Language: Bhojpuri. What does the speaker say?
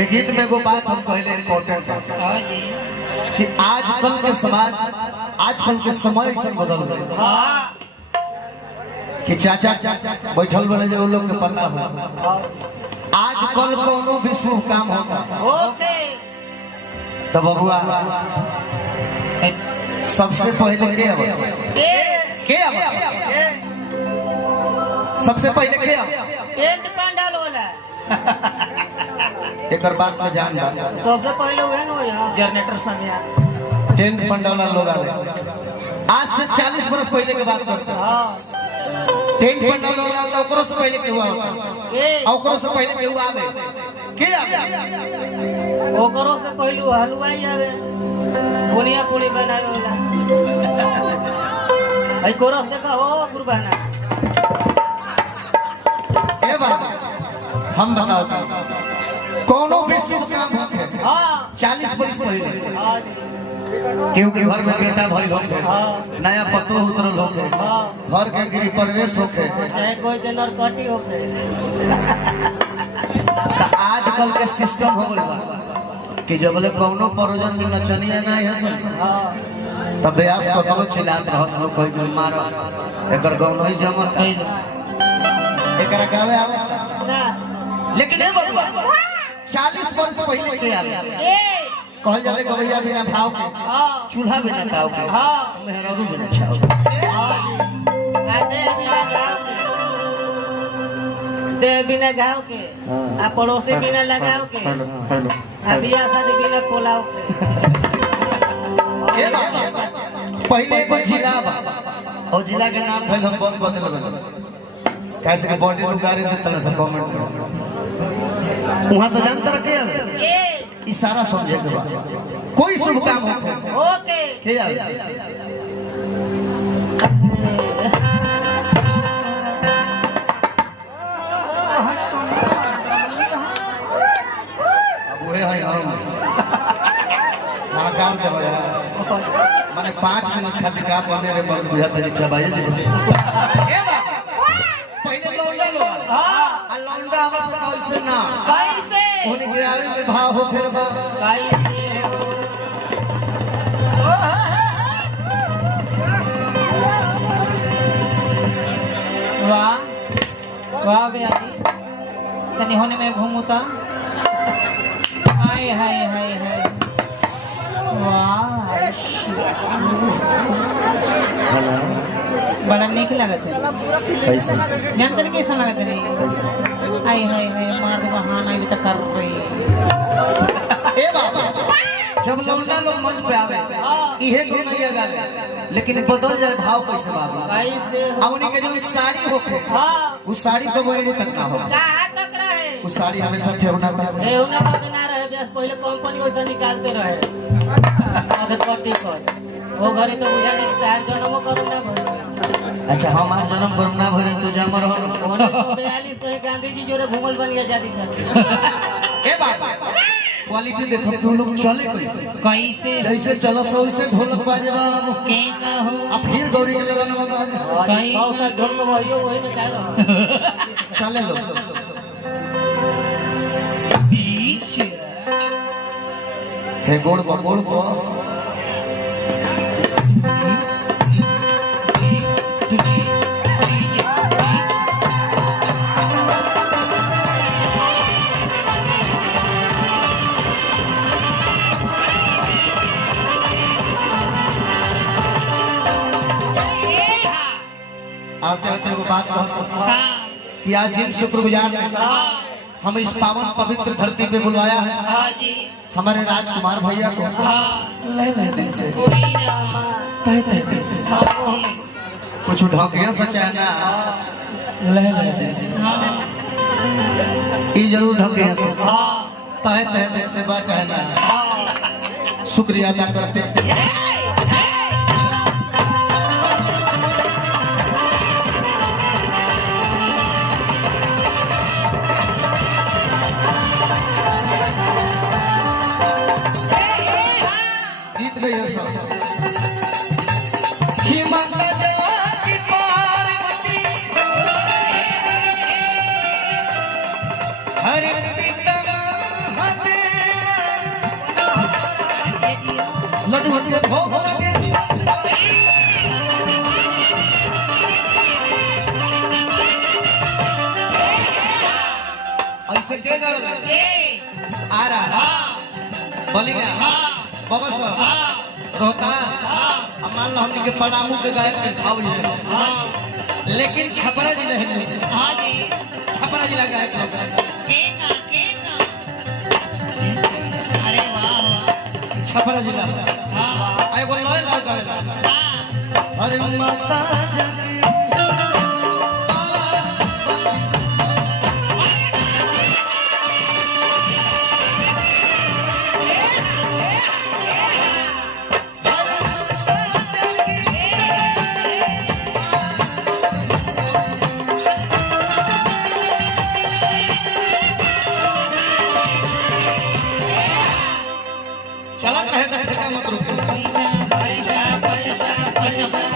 एक गीत में वो बात हम पहले इम्पोर्टेंट कि आजकल के समाज आजकल के समय से बदल गए कि चाचा बैठल बने जो लोग के पता हो आजकल कोनो भी शुभ काम होता तो बबुआ सबसे पहले के सबसे पहले के टेंट पंडाल वाला एक बात में जान सबसे पहले हुए ना यहाँ जनरेटर समय टेंट पंडाल लोग आ गए आज से 40 वर्ष पहले की बात करते हैं। टेंट पंडाल वाला तो ओकरो से पहले के हुआ ओकरो से पहले के हुआ आवे के आवे ओकरो से पहले हलवाई आवे बुनिया पूरी बनावे वाला आई कोरस देखा हो कुर्बाना ए बात हम बताओ कोनो भी शुभ काम होखे 40 वर्ष पहले क्योंकि घर में बेटा भाई होखे नया पत्रो उतरल होखे घर के गृह प्रवेश होखे चाहे कोई जनर कटी होखे आजकल के सिस्टम हो गइल बा कि जब ले कोनो प्रोजन में नचनिया नहीं है सुन तब ब्यास को तब चिल्लात रहस लोग कोई मार एकर गौनो ही जमर था एकरा गावे आवे ना लेकिन ए बबुआ 40 वर्ष पहले के आवे कहल जाले गवैया बिना भाव के चूल्हा बिना ताव के मेहरारू बिना छाव दे बिना घाव के आ पड़ोसी बिना लगाव के आ बियाह शादी बिना पोलाव के पहले को जिला बा और जिला के नाम भइल हम बहुत बदल कैसे के बॉडी लुगारे देत ना सब कमेंट वहां से जानता रखे इशारा समझे के बा कोई शुभ काम ओके के आवे अब वो है हम काम देबो यार माने 5 मिनट खातिर का बने रे बन बुझा तनी चबाई ए बाबा पहले लौंडा लो आ लौंडा अवस्था कैसे ना कैसे उन्हें गिरावे में भाव हो फिर बा कैसे वाह वाह बेटी तनी होने में घूमूता हाय हाय हाय हाय वाह बड़ा निक लगत है कैसे जानते नहीं कैसा लगत है हाय हाय हाय मार दो हां आई तो कर रही ए बाबा जब लौंडा लोग मंच पे आवे इहे गुण नहीं गावे लेकिन बदल जाए भाव कैसे बाबा कैसे अब उन्हीं के जो साड़ी होखे उस साड़ी को बोले तक ना हो कहां तक रहे उस साड़ी हमेशा ठेवना तक हेउना बात ना रहे बस पहले कंपनी वैसा निकालते रहे अगर कटी कर वो घरे तो बुझा नहीं तार जन्म करू ना भर अच्छा हमार जन्म करू ना भरे तो जमर हो 1942 से गांधी जी जोरे घूमल बन गया आजादी खातिर ए बाबा क्वालिटी देखो तू लोग चले कैसे कैसे जैसे चलो सो वैसे ढोलक बाजे बाबू के कहो अब फिर गौरी के लगन में बाजे 6 साल ढोल में वही वही में का चले लो बीच हे गोड़ को तो एगो बात कह सकता हाँ कि आज जिन शुक्रगुजार ने हाँ हम इस पावन पवित्र धरती पे बुलवाया है हाँ जी हमारे राजकुमार भैया को हाँ ले ले दिल से कोई रामा तह तह दिल से हाँ जी कुछ ढोंगिया सचा ना ले ले दिल से हाँ ये जरूर ढोंगिया से हाँ तह तह दिल से बचा ना हाँ शुक्रिया अदा करते हैं गीत गई सब माता जला की पार्वती हरे प्रीतम लड्डू हटे भोग लगे ऐसे के गए आ रहा बलिया बबसवा रोहतास मान लो हमने के पलामू के गायक के भाव है लेकिन छपरा जिला है हाँ जी छपरा जिला गायक लोग अरे वाह वाह छपरा जिला हाँ आए बोल लोए लाओ गावेला हाँ अरे माता जगी चलत रहे तो ठेका मत रुको पैसा पैसा पैसा